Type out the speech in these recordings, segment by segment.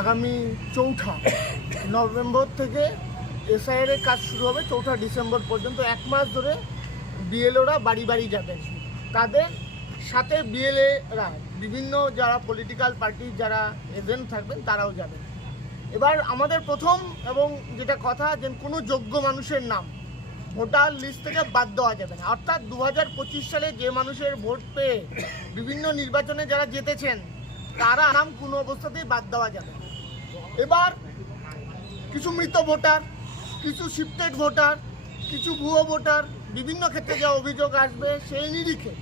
আগামী চৌঠা নভেম্বর থেকে এসআইআর এর কাজ শুরু হবে চৌঠা ডিসেম্বর পর্যন্ত। এক মাস ধরে বিএলওরা বাড়ি বাড়ি যাবেন। তাদের সাথে বিএলএরা বিভিন্ন যারা পলিটিক্যাল পার্টির যারা এজেন্ট থাকবেন, তারাও যাবেন। এবার আমাদের প্রথম এবং যেটা কথা যে কোনো যোগ্য মানুষের নাম ভোটার লিস্ট থেকে বাদ দেওয়া যাবে না। অর্থাৎ দু হাজার পঁচিশ সালে যে মানুষের ভোট পেয়ে বিভিন্ন নির্বাচনে যারা জিতেছেন, তারা নাম কোনো অবস্থাতেই বাদ দেওয়া যাবে না। এবার কিছু মৃত ভোটার, কিছু শিফটেড ভোটার, কিছু ভুয়ো ভোটার, বিভিন্ন ক্ষেত্রে যা অভিযোগ আসবে সেই নিরিখে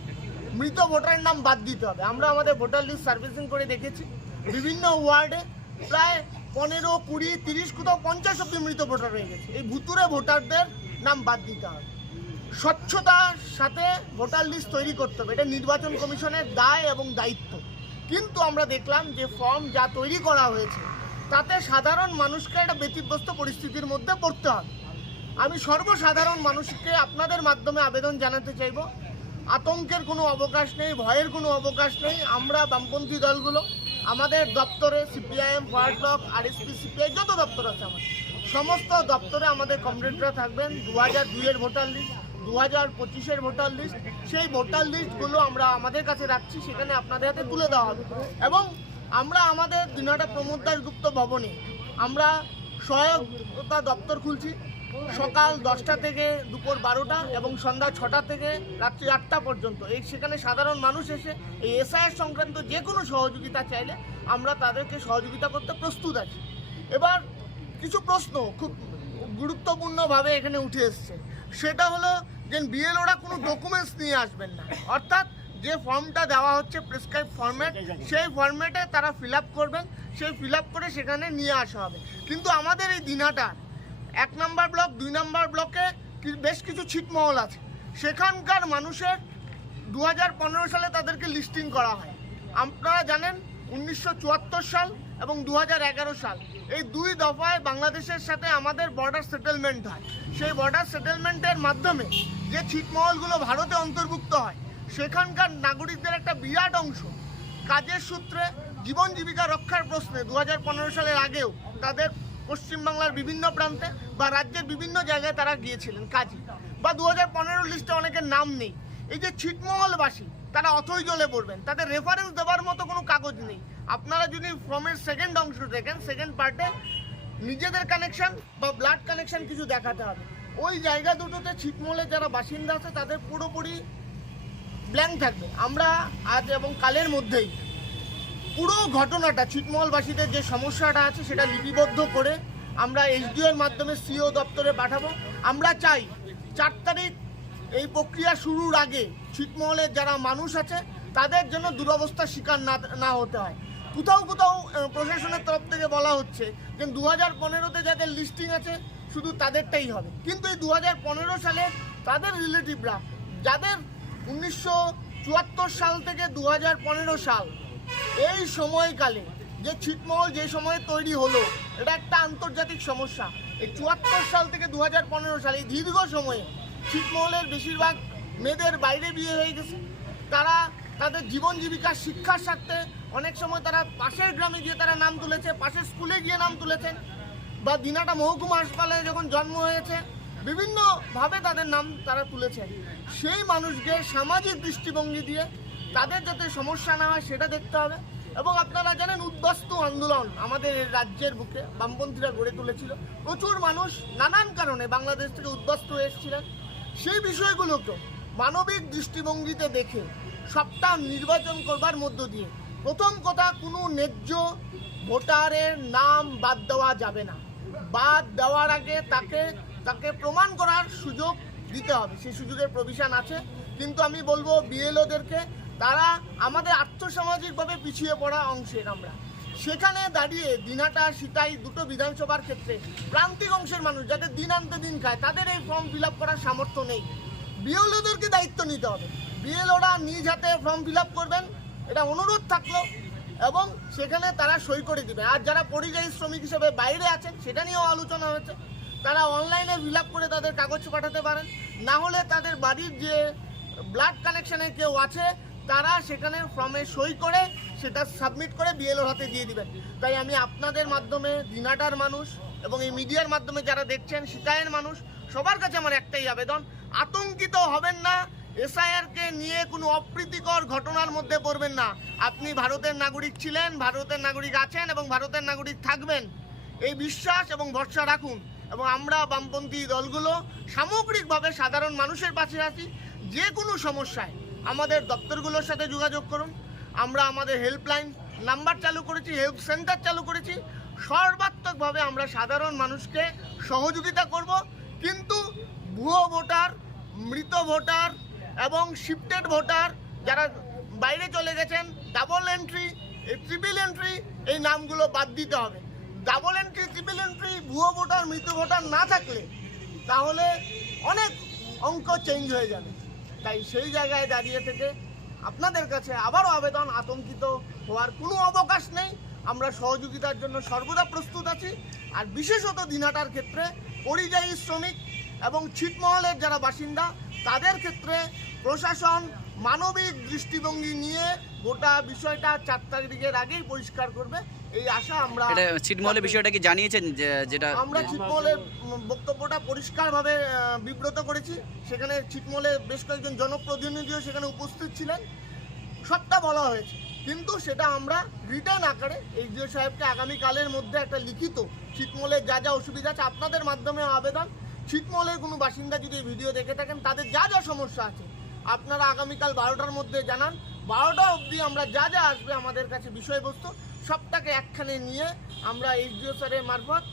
মৃত ভোটারের নাম বাদ দিতে হবে। আমরা আমাদের ভোটার লিস্ট সার্ভিসিং করে দেখেছি। বিভিন্ন ওয়ার্ডে প্রায় পনেরো, কুড়ি, তিরিশ, কোথাও পঞ্চাশ অব্দি মৃত ভোটার হয়ে গেছে। এই ভুতুরে ভোটারদের নাম বাদ দিতে হবে। স্বচ্ছতার সাথে ভোটার লিস্ট তৈরি করতে হবে। এটা নির্বাচন কমিশনের দায় এবং দায়িত্ব। কিন্তু আমরা দেখলাম যে ফর্ম যা তৈরি করা হয়েছে তাতে সাধারণ মানুষকে একটা ব্যতিব্যস্ত পরিস্থিতির মধ্যে পড়তে হবে। আমি সর্বসাধারণ মানুষকে আপনাদের মাধ্যমে আবেদন জানাতে চাইব। আতঙ্কের কোনো অবকাশ নেই, ভয়ের কোনো অবকাশ নেই। আমরা বামপন্থী দলগুলো, আমাদের দপ্তরে CPIM Forward Bloc RSP, CPI যত দপ্তর আছে আমাদের, সমস্ত দপ্তরে আমাদের কমরেডরা থাকবেন। দু হাজার দুইয়ের ভোটার লিস্ট দু হাজার পঁচিশের ভোটার লিস্ট, সেই ভোটার লিস্টগুলো আমরা আমাদের কাছে রাখছি, সেখানে আপনাদের হাতে তুলে দেওয়া হবে। এবং আমরা আমাদের দিনহাটা প্রমোদ দাসগুপ্ত ভবনে, আমরা সহায়তা দপ্তর খুলছি। সকাল দশটা থেকে দুপুর বারোটা এবং সন্ধ্যা ছটা থেকে রাত্রি আটটা পর্যন্ত। এই সেখানে সাধারণ মানুষ এসে এই এসআইআর সংক্রান্ত যে কোনো সহযোগিতা চাইলে আমরা তাদেরকে সহযোগিতা করতে প্রস্তুত আছি। এবার কিছু প্রশ্ন খুব গুরুত্বপূর্ণভাবে এখানে উঠে এসছে। সেটা হলো যে বিএলওরা কোনো ডকুমেন্টস নিয়ে আসবেন না। অর্থাৎ যে ফর্মটা দেওয়া হচ্ছে প্রেসক্রাইব ফর্ম্যাট সেই ফর্ম্যাটে তারা ফিল আপ করবেন সেই ফিল আপ করে সেখানে নিয়ে আসা হবে। কিন্তু আমাদের এই দিনাটা এক নম্বর ব্লক দুই নম্বর ব্লকে বেশ কিছু ছিটমহল আছে। সেখানকার মানুষের দু হাজার পনেরো সালে তাদেরকে লিস্টিং করা হয়। আপনারা জানেন উনিশশো চুয়াত্তর সাল এবং দু হাজার এগারো সাল। এই দুই দফায় বাংলাদেশের সাথে আমাদের বর্ডার সেটেলমেন্ট হয়। সেই বর্ডার সেটেলমেন্টের মাধ্যমে যে ছিটমহলগুলো ভারতে অন্তর্ভুক্ত হয় সেখানকার নাগরিকদের একটা বিরাট অংশ। কাজের সূত্রে জীবন জীবিকা রক্ষার প্রশ্নে দু হাজার পনেরো সালের আগেও তাদের পশ্চিমবাংলার বিভিন্ন প্রান্তে বা রাজ্যের বিভিন্ন জায়গায় তারা গিয়েছিলেন কাজে। বা দু হাজার লিস্টে অনেকের নাম নেই। এই যে ছিটমহলবাসী, তারা অথই জলে পড়বেন। তাদের রেফারেন্স দেওয়ার মতো কোনো কাগজ নেই। আপনারা যদি ফর্মের সেকেন্ড অংশ দেখেন সেকেন্ড পার্টে নিজেদের কানেকশন বা ব্লাড কানেকশন কিছু দেখাতে হবে। ওই জায়গা দুটোতে ছিটমহলের যারা বাসিন্দা আছে, তাদের পুরোপুরি ব্ল্যাঙ্ক থাকবে। আমরা আজ এবং কালের মধ্যেই পুরো ঘটনাটা ছিটমহলবাসীদের যে সমস্যাটা আছে সেটা লিপিবদ্ধ করে আমরা এসডিওর মাধ্যমে সিও দপ্তরে পাঠাবো। আমরা চাই চার তারিখ এই প্রক্রিয়া শুরুর আগে ছিটমহলের যারা মানুষ আছে, তাদের জন্য দুরবস্থার শিকার না না হতে হয়। কোথাও কোথাও প্রশাসনের তরফ থেকে বলা হচ্ছে যে দু হাজার পনেরোতে যাদের লিস্টিং আছে, শুধু তাদেরটাই হবে। কিন্তু এই দু হাজার পনেরো সালে তাদের রিলেটিভরা যাদের উনিশশো চুয়াত্তর সাল থেকে দু হাজার পনেরো সাল। এই সময়কালে যে ছিটমহল যে সময়ে তৈরি হলো, এটা একটা আন্তর্জাতিক সমস্যা। এই চুয়াত্তর সাল থেকে দু হাজার পনেরো সাল, এই দীর্ঘ সময়ে ছিটমহলের বেশিরভাগ মেয়েদের বাইরে বিয়ে হয়ে গেছে। তারা তাদের জীবন জীবিকার শিক্ষার স্বার্থে অনেক সময় তারা পাশের গ্রামে গিয়ে তারা নাম তুলেছে, পাশের স্কুলে গিয়ে নাম তুলেছেন বা দিনাটা মহকুমা হাসপাতালে যখন জন্ম হয়েছে বিভিন্নভাবে তাদের নাম তারা তুলেছেন সেই মানুষকে সামাজিক দৃষ্টিভঙ্গি দিয়ে তাদের যাতে সমস্যা না হয় সেটা দেখতে হবে। এবং আপনারা জানেন, উদ্বাস্তু আন্দোলন আমাদের রাজ্যের বুকে বামপন্থীরা গড়ে তুলেছিল। প্রচুর মানুষ নানান কারণে বাংলাদেশ থেকে উদ্বাস্তু হয়ে এসেছিলেন। সেই বিষয়গুলোকে মানবিক দৃষ্টিভঙ্গিতে দেখে সপ্তাহ নির্বাচন করবার মধ্য দিয়ে প্রথম কথা, কোনো ন্যায্য ভোটারের নাম বাদ দেওয়া যাবে না। বাদ দেওয়ার আগে তাকে তাকে প্রমাণ করার সুযোগ দিতে হবে। সেই সুযোগের প্রভিশন আছে। কিন্তু আমি বলব, বিএলওদেরকে তারা আমাদের আর্থসামাজিকভাবে পিছিয়ে পড়া অংশের আমরা। সেখানে দাঁড়িয়ে দিনাটা, সিতাই দুটো বিধানসভার ক্ষেত্রে প্রান্তিক অংশের মানুষ যাদের দিন আনতে দিন খায়, তাদের এই ফর্ম ফিল করার সামর্থ্য নেই। বিএলওদেরকে দায়িত্ব নিতে হবে। বিএলওরা নিজ হাতে ফর্ম ফিল করবেন, এটা অনুরোধ থাকল, এবং সেখানে তারা সই করে দিবে। আর যারা পরিযায়ী শ্রমিক হিসেবে বাইরে আছেন, সেটা নিয়েও আলোচনা হয়েছে। তারা অনলাইনে ফিল করে তাদের কাগজ পাঠাতে পারেন। না হলে তাদের বাড়ির যে ব্লাড কানেকশনে কেউ আছে, তারা সেখানে ফর্মে সই করে সেটা সাবমিট করে বিএলওর হাতে দিয়ে দিবেন। তাই আমি আপনাদের মাধ্যমে, দিনাটার মানুষ এবং এই মিডিয়ার মাধ্যমে যারা দেখছেন সিতায়ের মানুষ, সবার কাছে আমার একটাই আবেদন, আতঙ্কিত হবেন না এসআইআর কে নিয়ে কোনো অপ্রীতিকর ঘটনার মধ্যে পড়বেন না। আপনি ভারতের নাগরিক ছিলেন, ভারতের নাগরিক আছেন এবং ভারতের নাগরিক থাকবেন। এই বিশ্বাস এবং ভরসা রাখুন। এবং আমরা বামপন্থী দলগুলো সামগ্রিকভাবে সাধারণ মানুষের পাশে আছি। যে কোনো সমস্যায় আমাদের দপ্তরগুলোর সাথে যোগাযোগ করুন। আমরা আমাদের হেল্পলাইন নাম্বার চালু করেছি হেল্প সেন্টার চালু করেছি। সর্বাত্মকভাবে আমরা সাধারণ মানুষকে সহযোগিতা করব। কিন্তু ভুয়ো ভোটার, মৃত ভোটার এবং শিফটেড ভোটার যারা বাইরে চলে গেছেন ডাবল এন্ট্রি ট্রিপল এন্ট্রি এই নামগুলো বাদ দিতে হবে। ডাবল এন্ট্রি ট্রিপল এন্ট্রি ভুয়ো ভোটার, মৃত ভোটার না থাকলে তাহলে অনেক অঙ্ক চেঞ্জ হয়ে যাবে। তাই সেই জায়গায় দাঁড়িয়ে থেকে আপনাদের কাছে আবারও আবেদন আতঙ্কিত হওয়ার কোনো অবকাশ নেই। আমরা সহযোগিতার জন্য সর্বদা প্রস্তুত আছি। আর বিশেষত দিনাটার ক্ষেত্রে পরিযায়ী শ্রমিক এবং ছিটমহলের যারা বাসিন্দা, তাদের ক্ষেত্রে প্রশাসন মানবিক দৃষ্টিভঙ্গি নিয়ে গোটা বিষয়টা চার তারিখের আগেই পরিষ্কার করবে। এই আশা আমরা এটা ছিটমহলের বিষয়টা কি জানিয়েছেন যেটা আমরা ছিটমহলের বক্তব্যটা পরিষ্কারভাবে বিব্রত করেছি। সেখানে ছিটমহলে বেশ কয়েকজন জনপ্রতিনিধিও সেখানে উপস্থিত ছিলেন। সবটা বলা হয়েছে। কিন্তু সেটা আমরা রিটার্ন আকারে এইচডিও সাহেবকে আগামীকালের মধ্যে একটা লিখিত ছিটমহলের যা যা অসুবিধা আছে আপনাদের মাধ্যমে আবেদন। ছিটমহলের কোনো বাসিন্দা যদি ভিডিও দেখে থাকেন তাদের যা যা সমস্যা আছে আপনারা আগামীকাল বারোটার মধ্যে জানান। বারোটা অবধি আমরা যা যা আসবে আমাদের কাছে বিষয়বস্তু সবটাকে একখানে নিয়ে আমরা এইচডিও স্যারের মারফত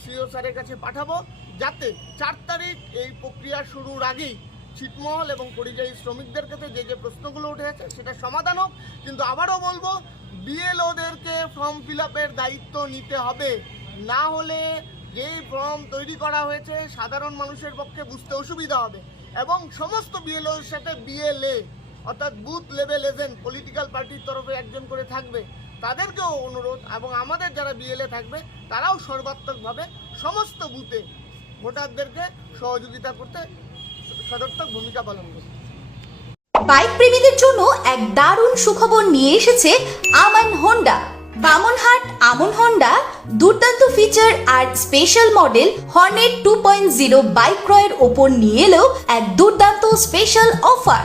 সিও স্যারের কাছে পাঠাবো, যাতে চার তারিখ এই প্রক্রিয়া শুরুর আগেই ছিটমহল এবং পরিযায়ী শ্রমিকদের কাছে যে যে প্রশ্নগুলো উঠে আছে সেটা সমাধান হোক। কিন্তু আবারও বলব, বিএলওদেরকে ফর্ম ফিল দায়িত্ব নিতে হবে। না হলে যেই ফর্ম তৈরি করা হয়েছে, সাধারণ মানুষের পক্ষে বুঝতে অসুবিধা হবে। এবং সমস্ত বিএলওর সাথে বিএলএ, অর্থাৎ বুথ লেভেল এজেন্ট, পলিটিক্যাল পার্টির তরফে একজন করে থাকবে। তাদেরকেও অনুরোধ এবং আমাদের যারা বিএলএ থাকবে, তারাও সর্বাত্মকভাবে সমস্ত বুথে ভোটারদেরকে সহযোগিতা করতে সদর্থক ভূমিকা পালন করবে। বাইক প্রেমীদের জন্য এক দারুণ সুখবর নিয়ে এসেছে আমান হোন্ডা বামনহাট আমন হন্ডা দুর্দান্ত ফিচার আর special model Hornet two point zero bike ক্রয়ের ওপর নিয়ে এলো এক দুর্দান্ত স্পেশাল অফার